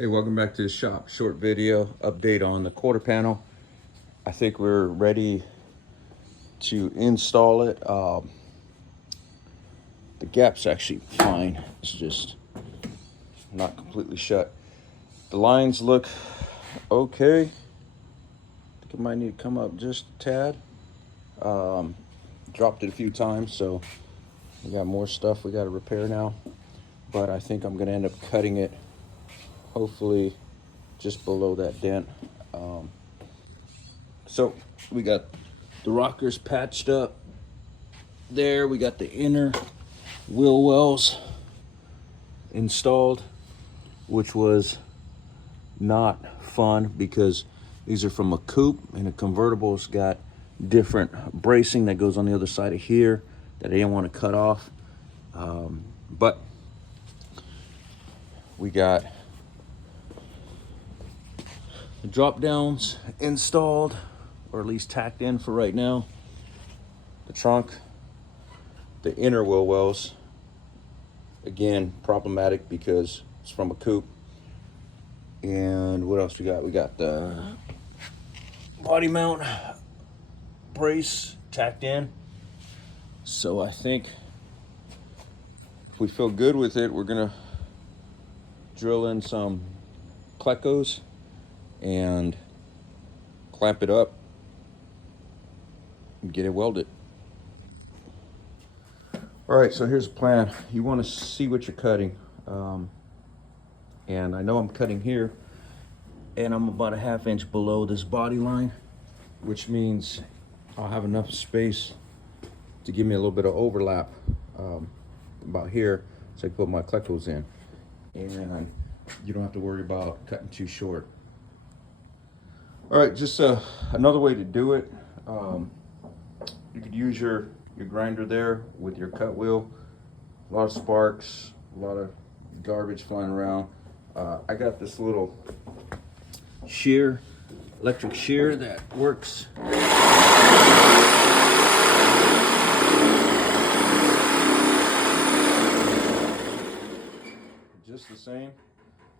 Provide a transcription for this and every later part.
Hey, welcome back to the shop. Short video update on the quarter panel. I think we're ready to install it. The gap's actually fine. It's just not completely shut. The lines look okay. I think it might need to come up just a tad. Dropped it a few times, so we got more stuff we got to repair now. But I think I'm gonna end up cutting it, hopefully just below that dent. So we got the rockers patched up there. We got the inner wheel wells installed, which was not fun because these are from a coupe, and a convertible's got different bracing that goes on the other side of here that I didn't want to cut off. But we got the drop downs installed, or at least tacked in for right now. The trunk, the inner wheel wells, again, problematic because it's from a coupe. And what else we got? We got the body mount brace tacked in. So I think if we feel good with it, we're gonna drill in some Clecos and clamp it up and get it welded. All right, so here's the plan. You want to see what you're cutting. And I know I'm cutting here, and I'm about a ½ inch below this body line, which means I'll have enough space to give me a little bit of overlap about here, so I can put my Clecos in. And you don't have to worry about cutting too short. All right, just another way to do it. You could use your grinder there with your cut wheel. A lot of sparks, a lot of garbage flying around. I got this little shear, electric shear that works. Just the same,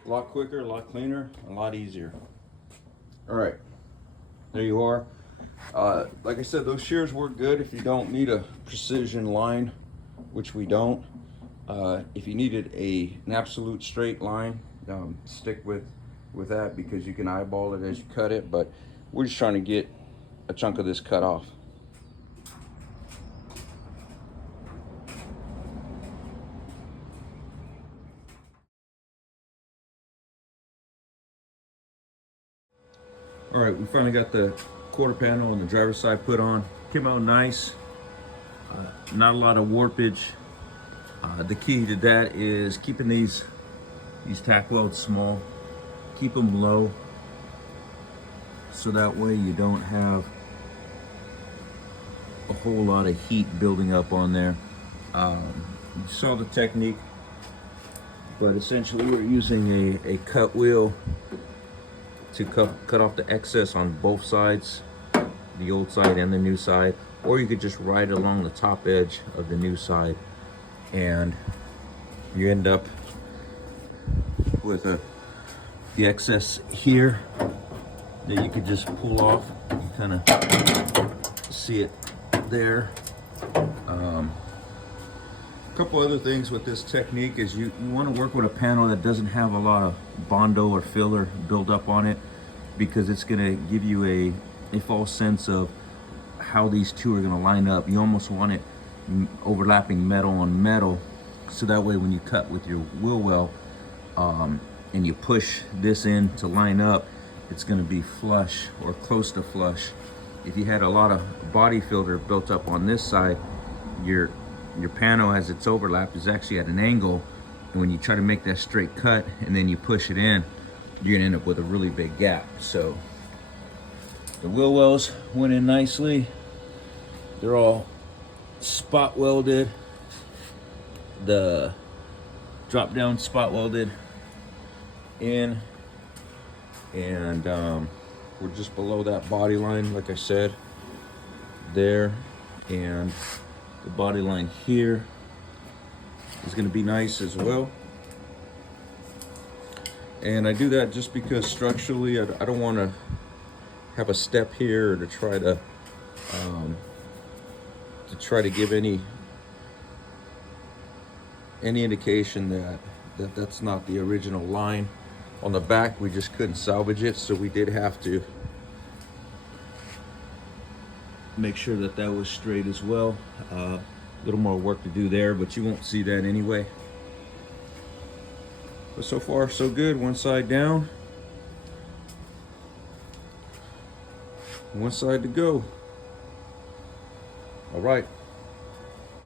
a lot quicker, a lot cleaner, a lot easier. All right, there you are. Like I said, those shears work good if you don't need a precision line, which we don't. If you needed an absolute straight line, stick with that, because you can eyeball it as you cut it, but we're just trying to get a chunk of this cut off. All right, we finally got the quarter panel on the driver's side put on. Came out nice. Not a lot of warpage. The key to that is keeping these tack welds small. Keep them low, so that way you don't have a whole lot of heat building up on there. You saw the technique, but essentially we're using a cut wheel to cut off the excess on both sides, the old side and the new side, or you could just ride along the top edge of the new side, and you end up with the excess here that you could just pull off. You kind of see it there. A couple other things with this technique is you want to work with a panel that doesn't have a lot of Bondo or filler build up on it, because it's going to give you a false sense of how these two are going to line up. You almost want it overlapping metal on metal, so that way when you cut with your wheel well and you push this in to line up, it's going to be flush or close to flush. If you had a lot of body filler built up on this side, your panel, as its overlap, is actually at an angle, and when you try to make that straight cut and then you push it in, you're gonna end up with a really big gap. So the wheel wells went in nicely. They're all spot welded. The drop down spot welded in, and we're just below that body line, like I said, there, and the body line here is going to be nice as well. And I do that just because structurally I don't want to have a step here or to try to give any indication that that's not the original line. On the back we just couldn't salvage it, so we did have to make sure that that was straight as well. A little more work to do there, but you won't see that anyway. But so far so good. One side down, one side to go. All right.